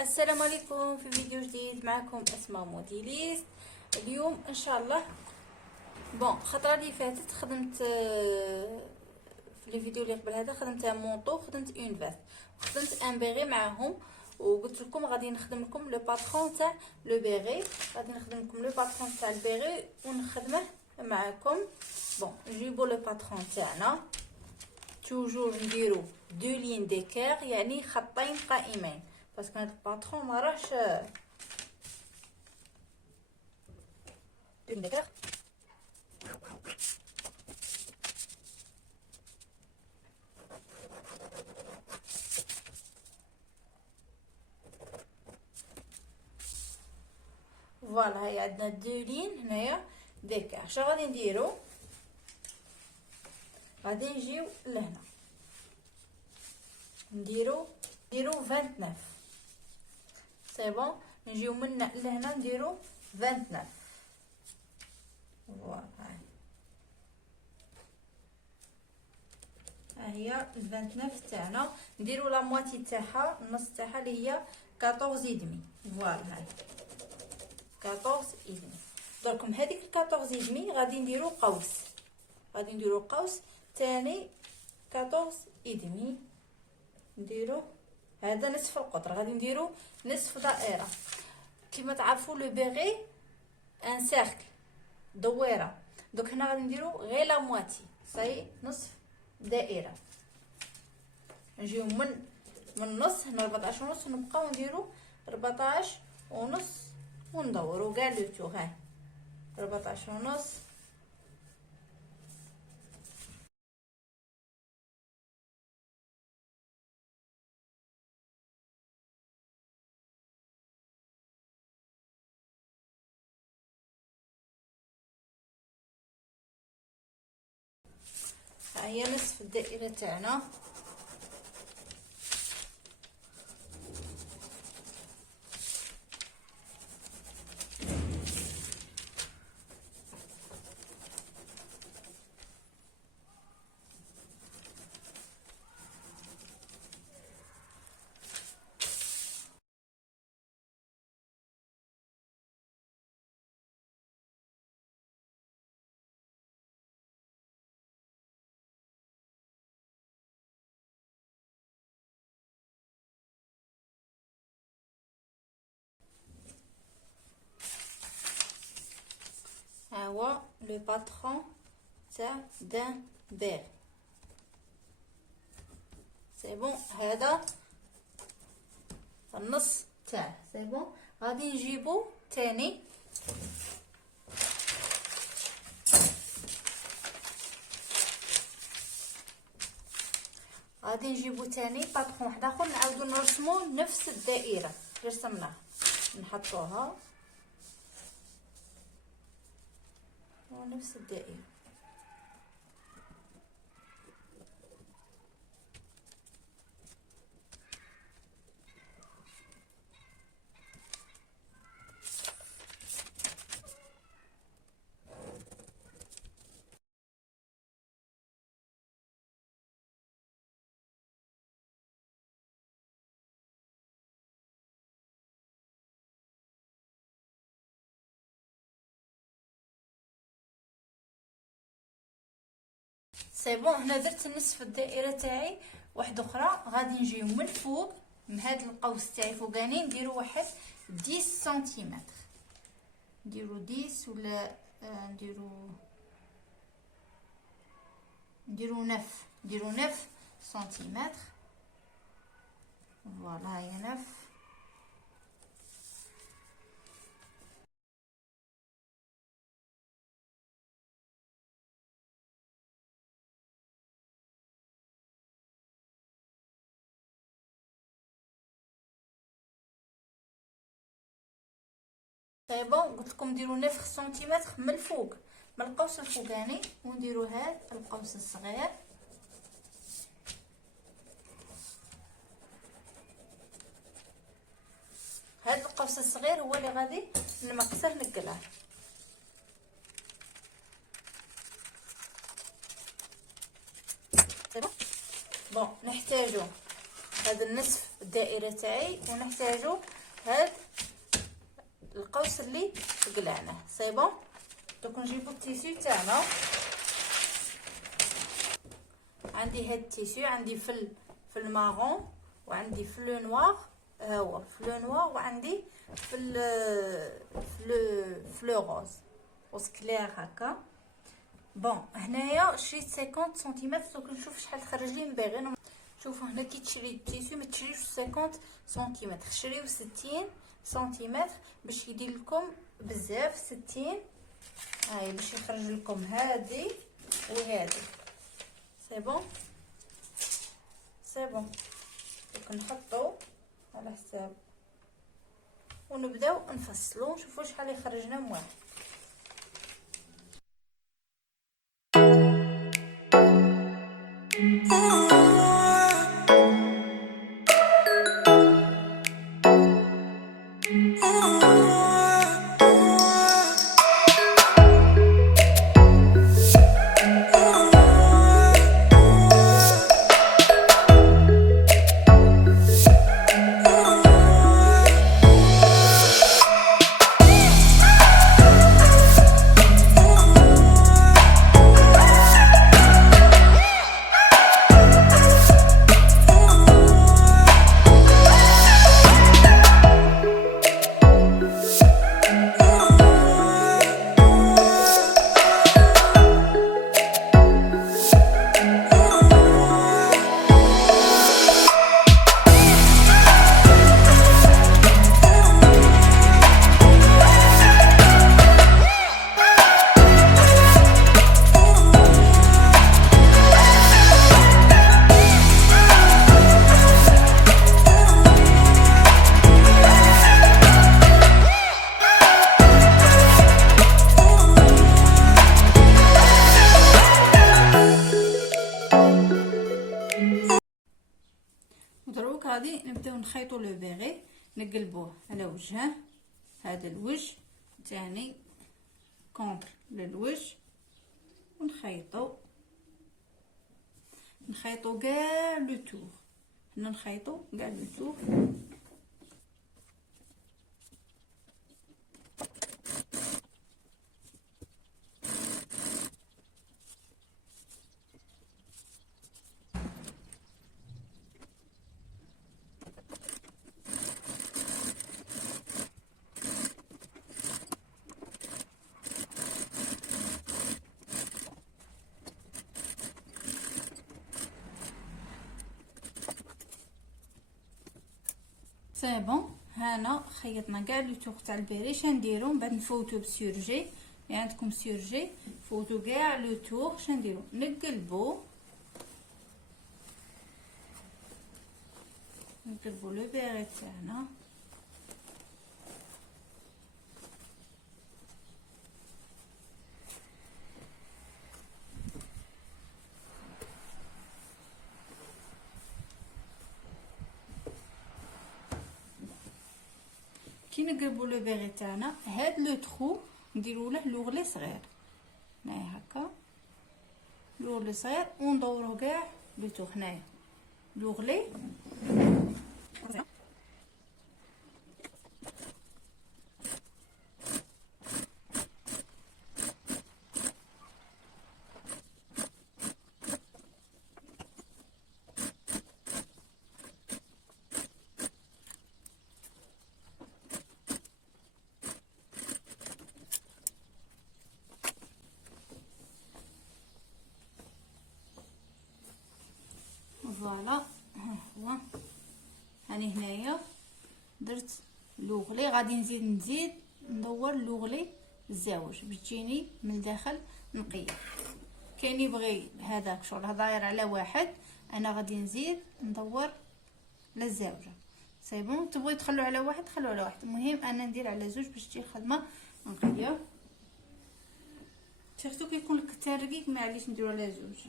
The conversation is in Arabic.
السلام عليكم في فيديو جديد. معكم اسماء موديليست. اليوم ان شاء الله الخطره اللي فاتت خدمت في الفيديو اللي قبل هذا خدمت ان مونطو، خدمت اون فيست، خدمت ان بيغي معاهم، وقلت لكم غادي نخدم لكم لو باترون تاع لو بيغي. غادي نخدم لكم لو باترون تاع البيغي ونخدمه معاكم. نجيبو لو باترون تاعنا، توجور نديرو دو لين ديكير، يعني خطين قائمين، باسكو هاد الباترون ما راهش دو لين ديكير. فوالا هاي عندنا دو لين هنايا ديكير. شنو غادي نديرو؟ غادي نجيو لهنا نديرو 29. سي بون، نجيو من لهنا نديرو 29. فوالا ها هي 29 تاعنا. نديرو لا مواتي تاعها، النص تاعها اللي هي 14 ادمي. فوالا هاي 14 ادمي. دركم هذيك 14 ادمي غادي نديرو قوس، غادي نديرو قوس تاني 14 ادمي. نديرو هذا نصف القطر، غادي نديرو نصف دائره. كما تعرفوا لو بيغي ان سيركل، دويره. دوك هنا غادي نديرو غير لا مواتي، صاي نصف دائره. نجيو من النص هنا 14 ونص، نبقاو نديرو 14 ونص وندورو كاع لو تور. هاي 14 ونص. ها هي نصف الدائره تاعنا. ها هو لو باترون تاع دان بيغ. سي بون، هذا النص تاعه. سي بون، غادي نجيبو تاني باترون واحد اخر، نعاودو نرسمو نفس الدائره اللي رسمناها، نحطوها ونفس الدائره. سي بون، هنا درت نصف الدائره تاعي. واحده اخرى غادي نجيو من فوق، من هذا القوس تاعي فوقاني، نديرو واحد 10 سنتيمتر. نديرو 10 ولا نديرو 9 سنتيمتر. فوالا هاي 9. سي بون، قلت لكم ديروا 9 سنتيمتر من الفوق، من القوس الفوقاني، ونديروا هذا القوس الصغير. هذا القوس الصغير هو اللي غادي نمكسر نقلاه. سي بون، نحتاجو هذا النصف الدائره تاعي، ونحتاجو هاد القوس اللي قلعناه. سي بون. دوك نجيبو التيسي تاعنا. عندي هاد التيسي، عندي في المارون، وعندي في لو نوار، ها هو في لو نوار، وعندي في لو روز، روز كلير هكا. بون هنايا شريت 50 سنتيمتر. دوك نشوف شحال تخرج لي من باغي. شوفوا هنا كي تشري التيسو ما تشريوش 50 سنتيمتر، شريو 60 سنتيمتر باش يدير لكم بزاف. 60 هاي باش يخرج لكم هادي وهادي. سي بون سي بون. دوك نحطو على حساب ونبداو نفصلو، نشوفوا شحال يخرجنا من واحد. ودروك غادي نبداو نخيطوا لو بيغي، نقلبوه على وجهه. هذا الوجه تاني كونتر للوجه، ونخيطوا كاع لو تور. حنا نخيطوا كاع لو تور. سي بون. هنا خيطنا كاع لو تور تاع البيري. شنديرو من بعد نفوتو بسورجي، يعني عندكم سورجي فوتو كاع لو تور. شنديرو نقلبو لو بيري تاعنا. كي نقلبوا لو بيغي تاعنا، هاد لو ترو نديروا له لوغلي صغير، هنايا هكا لوغلي صغير، وندورو كاع لو تور هنايا لوغلي. فوالا ها هو. هاني هنايا درت لوغلي، غادي نزيد ندور لوغلي الزاوج باش تجيني من الداخل نقيه. كاين يبغي هذاك شغل داير على واحد، انا غادي نزيد ندور للزاوجه. سي بون. تبغي تخلو على واحد خلو على واحد، المهم انا ندير على زوج باش تجي الخدمه نقيه. سيرتو كيكون الكتان رقيق معليش نديرو على زوج.